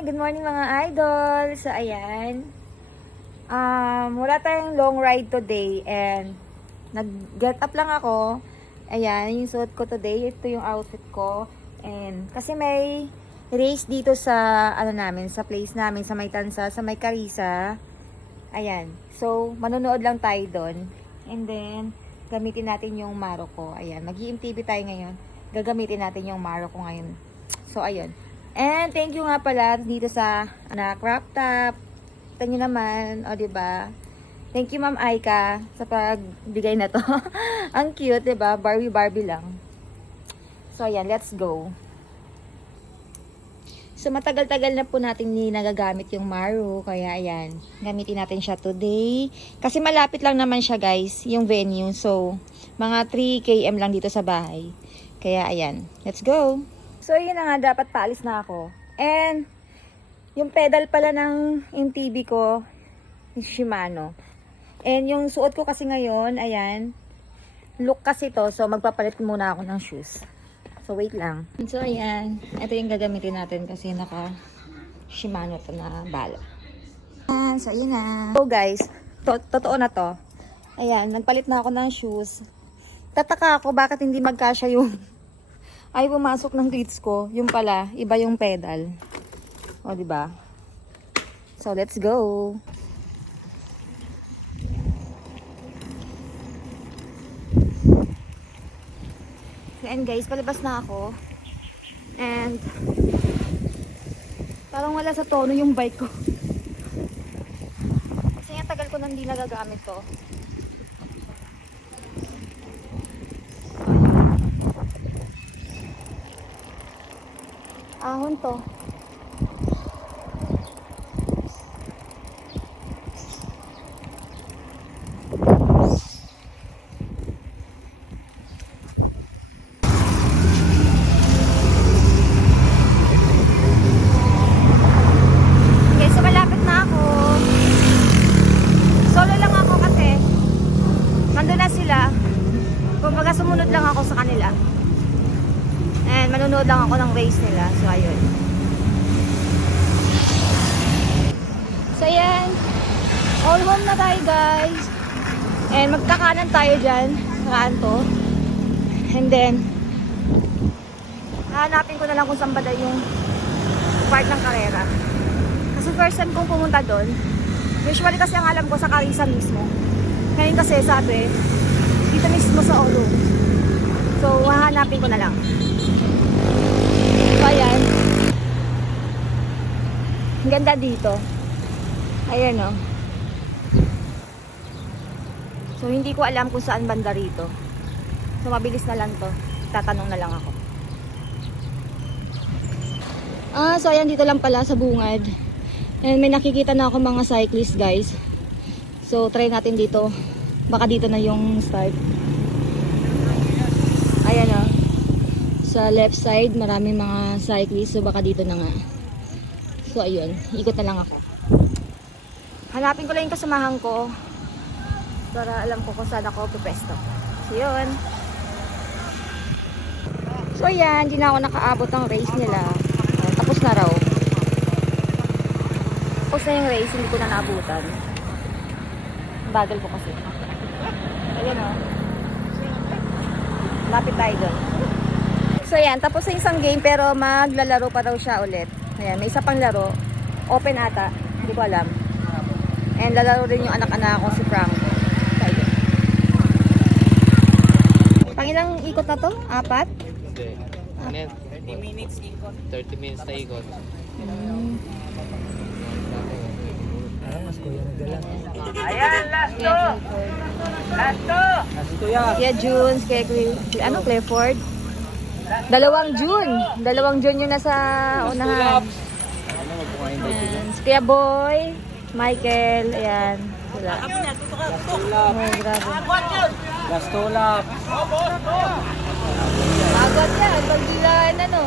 Good morning mga idol! So, ayan. Wala tayong long ride today and nag-get up lang ako. Ayan, yung suot ko today. Ito yung outfit ko. And kasi may race dito sa, namin, sa place namin, sa may Tansa, sa may Carissa. Ayan. So, manonood lang tayo doon. And then, gamitin natin yung Maro ko. Ayan, mag-i-MTV tayo ngayon. Gagamitin natin yung Maro ko ngayon. So, ayun. And thank you nga pala dito sa crop top. Ito nyo naman, o diba? Thank you Ma'am Aika sa pagbigay na to. Ang cute, diba? Barbie lang. So ayan, let's go. So matagal-tagal na po natin nagagamit yung Maro. Kaya ayan, gamitin natin siya today. Kasi malapit lang naman siya guys, yung venue. So mga 3 km lang dito sa bahay. Kaya ayan, let's go. So, yun na nga, dapat paalis na ako. And, yung pedal pala ng MTB ko, yung Shimano. And, yung suot ko kasi ngayon, ayan, look kasi to. So, magpapalit muna ako ng shoes. So, wait lang. So, ayan. Ito yung gagamitin natin kasi naka Shimano to na bala. So, yun na. So, guys, totoo na to. Ayan, nagpalit na ako ng shoes. Tataka ako bakit hindi magkasya yung ay pumasok ng cleats ko. Yung pala, iba yung pedal. O, diba? So, let's go. And guys, palabas na ako. And parang wala sa tono yung bike ko. Kasi nga tagal ko nang hindi nagagamit to. Ahon to. Okay, so malapit na ako. Solo lang ako kasi nandun na sila. Kumbaga sumunod lang ako sa kanila. And manonood lang ako ng race nila. So, ayun. So, ayan. All home na tayo, guys. And magkakanan tayo dyan. Sa kanto. And then, hahanapin ko na lang kung saan ba yung part ng karera. Kasi first time kong pumunta doon. Usually kasi ang alam ko sa Carissa mismo. Ngayon kasi sabi, dito mismo sa Olo. So, hahanapin ko na lang. So, ayan. Ang ganda dito. Ayan, oh. So, hindi ko alam kung saan banda rito. So, mabilis na lang to. Tatanong na lang ako. So, ayan. Dito lang pala sa bungad. And may nakikita na ako mga cyclist, guys. So, try natin dito. Baka dito na yung start. Ayan, oh. Sa left side, maraming mga cyclists. So, baka dito na nga. So, ayun. Ikot na lang ako. Hanapin ko lang yung kasamahan ko. Para alam ko kung saan ako pupesto. So, yun. So, ayan. Hindi na ako nakaabot ng race nila. Tapos na raw. Tapos na yung race. Hindi ko na naabutan. Bagal ko kasi. Ayan, o. Lapit tayo doon. So ayan, tapos sa isang game pero maglalaro pa daw siya ulit. Ayan, may isa pang laro. Open ata, hindi ko alam. And lalaro din yung anak-anak ko si Franco. Pangilang ikot na to? 4? Hindi. 30 minutes ikot. 30 minutes na ikot. Ayan, last to! Last to! Last to yan! Kaya June, kaya Clifford? 2 June. 2 June yung nasa unahan. Ayan. Si Kuya Boy, Michael, ayan. Sila. Oh, grabe. Last to lap! Agad yan, pagbilaan ano.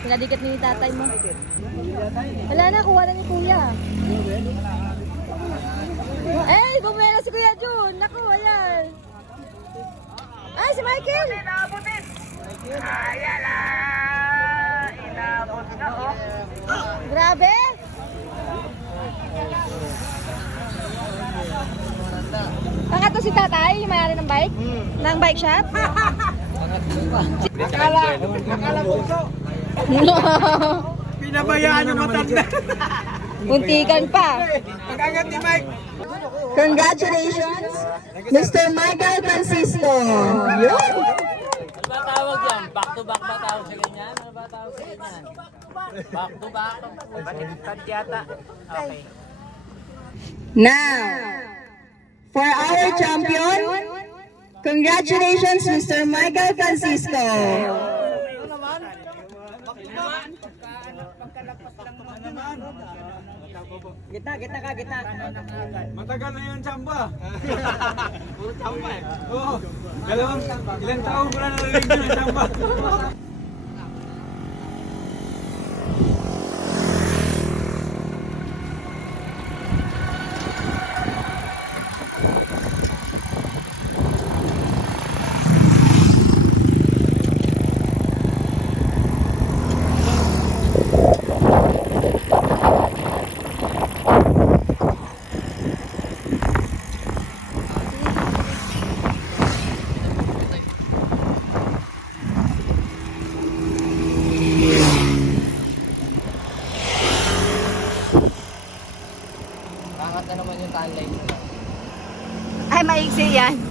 Pinadikit ni tatay mo. Wala na, kuha na ni Kuya. Eh, bumela si Kuya June. Naku, ayan. Ay, si Michael! Ayan lang! bike? Ng bike shop? Akala ko. Pinabayaan yung matanda. Muntikan pa. Pag-angat ni Mike. Congratulations, Mr. Michael Francisco. Yun. Ano ba tawag yan? Back to back ba tawag sa ganyan? Ano ba tawag sa ganyan? Back to back. Baliktad yata. Okay. Now, for our champion, congratulations, Mr. Michael Francisco. Matagal na yung tsamba. Puro tama eh. Oo. Ilang taon ko na narinig yun yung tsamba. Angat na naman yung timeline mo. Ay, maiksi yan.